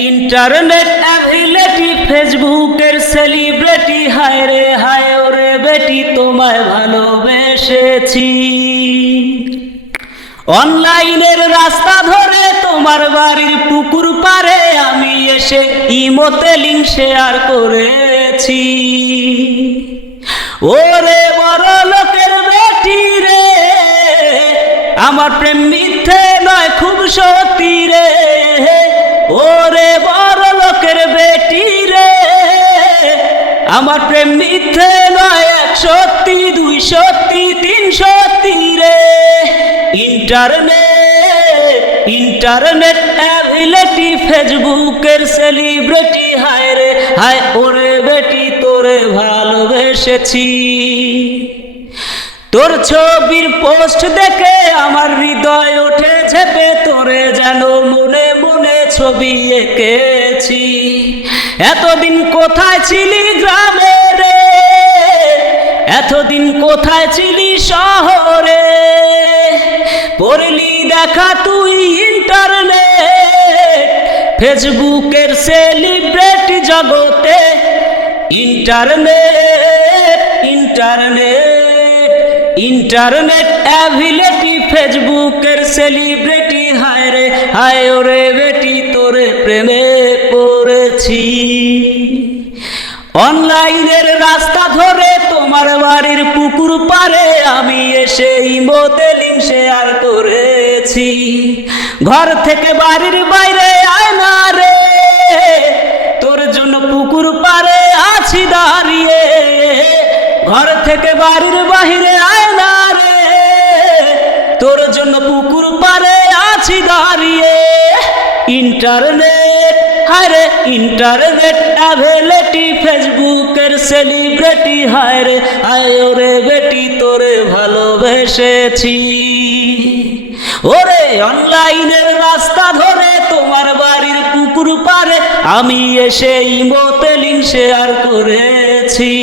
Internet अभिलेटी फेसबुकेर celebrity हाय रे हाय ओरे बेटी तोमाय भालोबेसेছি অনলাইনের রাস্তা ধরে তোমার বাড়ির পুকুর পাড়ে আমি এসে ইমোতে লিংক শেয়ার করেছি। ওরে বড় লোকের বেটি রে আমার প্রেম মিথ্যে নয় খুব সত্যি রে। ওরে বড় লোকের বেটি রে আমার প্রেম মিথ্যে নয় এক সত্যি দুই সত্যি তিন সত্যি রে। इंटरनेट अभिलेटी फेसबुकेर सेलिब्रिटी हाय रे हाय ओरे बेटी तोरे भालोबेसेছি। তোর ছবির পোস্ট দেখে আমার হৃদয় ওঠে ঝেপে তোরে যেন মনে মনে ছবি এঁকেছি। এতদিন কোথায় ছিলি গ্রামে রে এতদিন কোথায় ছিলি শহরে পড়লি দেখা তুই ইন্টারনেট ফেসবুকের সেলিব্রিটি জগতে। इंटरनेट अभिलेटी फेसबुकेर सेलिब्रिटी हाय रे हाय ओरे बेटी तोरे प्रेमे पड़ेছি। অনলাইনের রাস্তা ধরে তোমার বাড়ির পুকুর পাড়ে আমি এসে ইমোতে লিংক শেয়ার করেছি। ঘর থেকে বাড়ির বাইরে আয় না রে তোর জন্য পুকুর পাড়ে আছি দাঁড়িয়ে। ঘর থেকে বাড়ির বাইরে আয় না রে তোর জন্য পুকুর পাড়ে আছি দাঁড়িয়ে। इंटरनेट अभिलेटी फेसबुकेर सेलिब्रिटी हाय रे हाय ओरे बेटी तोरे भालोबेसेছি। ওরে অনলাইনের রাস্তা ধরে তোমার বাড়ির পুকুর পাড়ে আমি এসে ইমোতে লিংক শেয়ার করেছি।